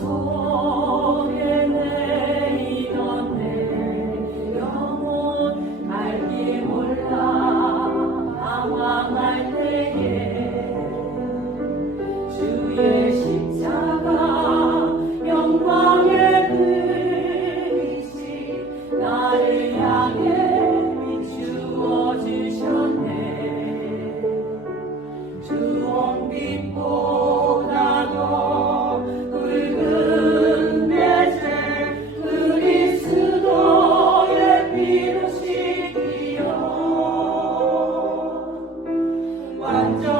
soul. one know.